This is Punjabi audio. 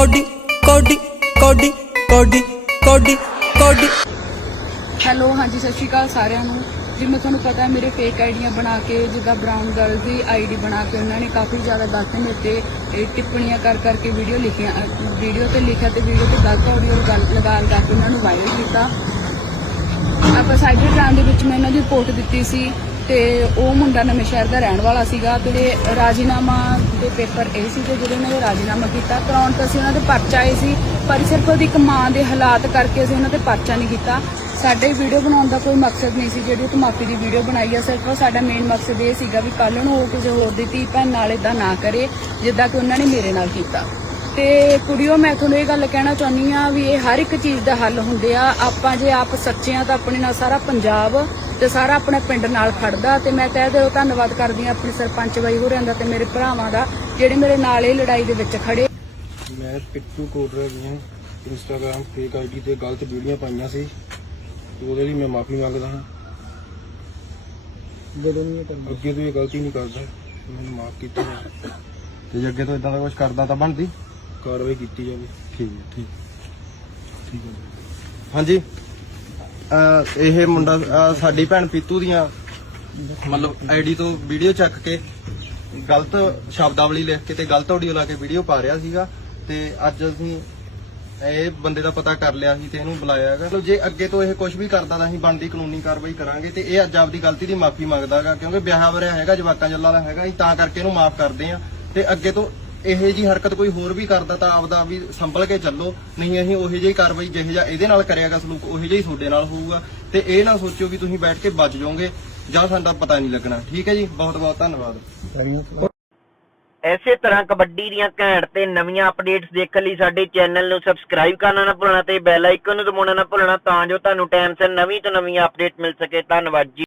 ਕੋਡੀ ਕੋਡੀ ਕੋਡੀ ਕੋਡੀ ਕੋਡੀ ਕੋਡੀ। ਹੈਲੋ, ਹਾਂਜੀ, ਸਤਿ ਸ਼੍ਰੀ ਅਕਾਲ ਸਾਰਿਆਂ ਨੂੰ। ਜਿਵੇਂ ਤੁਹਾਨੂੰ ਪਤਾ ਹੈ, ਮੇਰੇ ਫੇਕ ਆਈਡੀਆਂ ਬਣਾ ਕੇ, ਜਿੱਦਾਂ ਬ੍ਰਾਊਨ ਗਰਲ ਦੀ ਆਈਡੀ ਬਣਾ ਕੇ ਉਹਨਾਂ ਨੇ ਕਾਫੀ ਜ਼ਿਆਦਾ ਗਲਤ ਮੇਰੇ ਤੇ ਟਿੱਪਣੀਆਂ ਕਰ ਕਰਕੇ ਵੀਡੀਓ ਲਿਖੀਆਂ ਵੀਡੀਓ ਤੇ ਲਿਖਿਆ ਤੇ ਵੀਡੀਓ ਤੇ ਗਲਤ ਆਡੀਓ ਲਗਾ ਲਗਾ ਕੇ ਉਹਨਾਂ ਨੂੰ ਵਾਇਰਲ ਕੀਤਾ। ਆਪਾਂ ਸਾਈਬਰ ਕ੍ਰਾਈਮ ਦੇ ਵਿੱਚ ਮੈਂ ਇਹਨਾਂ ਦੀ ਰਿਪੋਰਟ ਦਿੱਤੀ ਸੀ। ਤੇ ਉਹ ਮੁੰਡਾ ਨਵੇਂ ਸ਼ਹਿਰ ਦਾ ਰਹਿਣ ਵਾਲਾ ਸੀਗਾ ਤੇ ਰਾਜੀਨਾਮਾ ਦੇ ਪੇਪਰ ਇਹ ਸੀ ਕਿ ਜਿਹੜੇ ਉਹਨਾਂ ਨੇ ਰਾਜੀਨਾਮਾ ਕੀਤਾ। ਕਰਾਉਣ ਤਾਂ ਅਸੀਂ ਉਹਨਾਂ ਦੇ ਪਰਚਾ ਆਏ ਸੀ, ਪਰ ਸਿਰਫ ਉਹਦੀ ਇੱਕ ਮਾਂ ਦੇ ਹਾਲਾਤ ਕਰਕੇ ਅਸੀਂ ਉਹਨਾਂ ਤੇ ਪਰਚਾ ਨਹੀਂ ਕੀਤਾ। ਸਾਡੇ ਵੀਡੀਓ ਬਣਾਉਣ ਦਾ ਕੋਈ ਮਕਸਦ ਨਹੀਂ ਸੀ, ਜਿਹੜੀ ਉਹ ਮਾਫੀ ਦੀ ਵੀਡੀਓ ਬਣਾਈ ਆ, ਸਿਰਫ ਸਾਡਾ ਮੇਨ ਮਕਸਦ ਇਹ ਸੀਗਾ ਵੀ ਕੱਲ ਨੂੰ ਉਹ ਕਿਸੇ ਹੋਰ ਦੀ ਧੀ ਭੈਣ ਨਾਲ ਇਦਾਂ ਨਾ ਕਰੇ, ਜਿੱਦਾਂ ਕਿ ਉਹਨਾਂ ਨੇ ਮੇਰੇ ਨਾਲ ਕੀਤਾ। ਤੇ ਕੁੜੀਓ ਮੈਂ ਤੁਹਾਨੂੰ ਇਹ ਗੱਲ ਕਹਿਣਾ ਚਾਹੁੰਦੀ ਆ ਵੀ ਇਹ ਹਰ ਇੱਕ ਚੀਜ਼ ਦਾ ਹੱਲ ਹੁੰਦੇ ਆ। ਆਪਾਂ ਜੇ ਆਪ ਸੱਚੇ ਆ ਤਾਂ ਆਪਣੇ ਨਾਲ ਸਾਰਾ ਪੰਜਾਬ ਤੇ ਸਾਰਾ ਆਪਣੇ ਪਿੰਡ ਨਾਲ ਖੜਦਾ ਤੇ ਮੈਂ ਤਹਿ ਦਿਲੋਂ ਧੰਨਵਾਦ ਕਰਦੀ ਆ ਆਪਣੇ ਸਰਪੰਚ ਬਾਈ ਹੋਰਾਂ ਦਾ ਤੇ ਮੇਰੇ ਭਰਾਵਾਂ ਦਾ ਜਿਹੜੇ ਮੇਰੇ ਨਾਲ ਇਹ ਲੜਾਈ ਦੇ ਵਿੱਚ ਖੜੇ। ਮੈਂ ਪਿੱਟੂ ਕੋਟਰਾ ਦੀਆਂ ਇੰਸਟਾਗ੍ਰam ਫੇਕ ਆਈਡੀ ਤੇ ਗਲਤ ਵੀਡੀਓ ਪਾਈਆਂ ਸੀ। ਉਹਦੇ ਲਈ ਮੈਂ ਮਾਫੀ ਮੰਗਦਾ ਹਾਂ। ਜਦੋਂ ਨਹੀਂ ਕਰਨਾ। ਅੱਗੇ ਤੋਂ ਇਹ ਗਲਤੀ ਨਹੀਂ ਕਰਦਾ। ਮੈਨੂੰ ਮਾਫ ਕੀਤਾ। ਤੇ ਜੇ ਅੱਗੇ ਤੋਂ ਇਦਾਂ ਦਾ ਕੁਝ ਕਰਦਾ ਤਾਂ ਬਣਦੀ। ਕਾਰਵਾਈ ਕੀਤੀ ਜਾਵੇ। ਠੀਕ ਹੈ ਠੀਕ ਠੀਕ ਹੈ। ਹਾਂਜੀ। ਅਹ ਇਹ ਮੁੰਡਾ ਅਹ ਸਾਡੀ ਭੈਣ ਪੀਤੂ ਦੀਆਂ ਮਤਲਬ ਆਈਡੀ ਤੋਂ ਵੀਡੀਓ ਚੱਕ ਕੇ ਗਲਤ ਸ਼ਬਦਾਵਲੀ ਲਿਖ ਕੇ ਤੇ ਗਲਤ ਆਡੀਓ ਲਾ ਕੇ ਵੀਡੀਓ ਪਾ ਰਿਹਾ ਸੀਗਾ ਤੇ ਅੱਜ ਅਸੀਂ ਇਹ ਬੰਦੇ ਦਾ ਪਤਾ ਕਰ ਲਿਆ ਸੀ ਤੇ ਇਹਨੂੰ ਬੁਲਾਇਆ ਹੈਗਾ। ਮਤਲਬ ਜੇ ਅੱਗੇ ਤੋਂ ਇਹ ਕੁਝ ਵੀ ਕਰਦਾ ਤਾਂ ਅਸੀਂ ਬਣਦੀ ਕਾਨੂੰਨੀ ਕਾਰਵਾਈ ਕਰਾਂਗੇ ਤੇ ਇਹ ਅੱਜ ਆਪਦੀ ਗਲਤੀ ਦੀ ਮਾਫੀ ਮੰਗਦਾਗਾ ਕਿਉਂਕਿ ਵਿਆਹ ਵਰਿਆ ਹੈਗਾ ਜਵਾਕਾਂ ਜੱਲਾ ਦਾ ਹੈਗਾ ਅਸੀਂ ਤਾਂ ਕਰਕੇ ਇਹਨੂੰ ਮਾਫ ਕਰਦੇ ਆ ਤੇ ਅੱਗੇ ਤੋਂ ਇਹੋ ਜੀ ਹਰਕਤ ਕੋਈ ਹੋਰ ਵੀ ਕਰਦਾ ਤਾਂ ਆਪਦਾ ਵੀ ਸੰਭਲ ਕੇ ਚੱਲੋ। ਨਹੀਂ, ਅਸੀਂ ਉਹੋ ਜਿਹੀ ਕਾਰਵਾਈ ਜਿਹੋ ਜਿਹਾ ਇਹਦੇ ਨਾਲ ਕਰਿਆਗਾ ਸਲੂਕ, ਉਹੋ ਜਿਹਾ ਤੁਹਾਡੇ ਨਾਲ ਹੋਊਗਾ। ਤੇ ਇਹ ਨਾ ਸੋਚਿਓ ਵੀ ਤੁਸੀਂ ਬੈਠ ਕੇ ਬਚ ਜਾਓਗੇ, ਜਾਂ ਸਾਡਾ ਪਤਾ ਨਹੀਂ ਲੱਗਣਾ। ਠੀਕ ਹੈ ਜੀ? ਬਹੁਤ ਬਹੁਤ ਧੰਨਵਾਦ। ਐਸੇ ਤਰ੍ਹਾਂ ਕਬੱਡੀ ਦੀਆਂ ਘੈਂਟ ਤੇ ਨਵੀਆਂ ਅਪਡੇਟਸ ਦੇਖਣ ਲਈ ਸਾਡੇ ਚੈਨਲ ਨੂੰ ਸਬਸਕ੍ਰਾਈਬ ਕਰਨਾ ਨਾ ਭੁੱਲਣਾ ਤੇ ਬੈਲ ਆਈਕਨ ਨੂੰ ਦਬਾਉਣਾ ਨਾ ਭੁੱਲਣਾ ਤਾਂ ਜੋ ਤੁਹਾਨੂੰ ਟਾਈਮ ਸਿਰ ਨਵੀਂ ਤੋਂ ਨਵੀਂ ਅਪਡੇਟ ਮਿਲ ਸਕੇ। ਧੰਨਵਾਦ ਜੀ।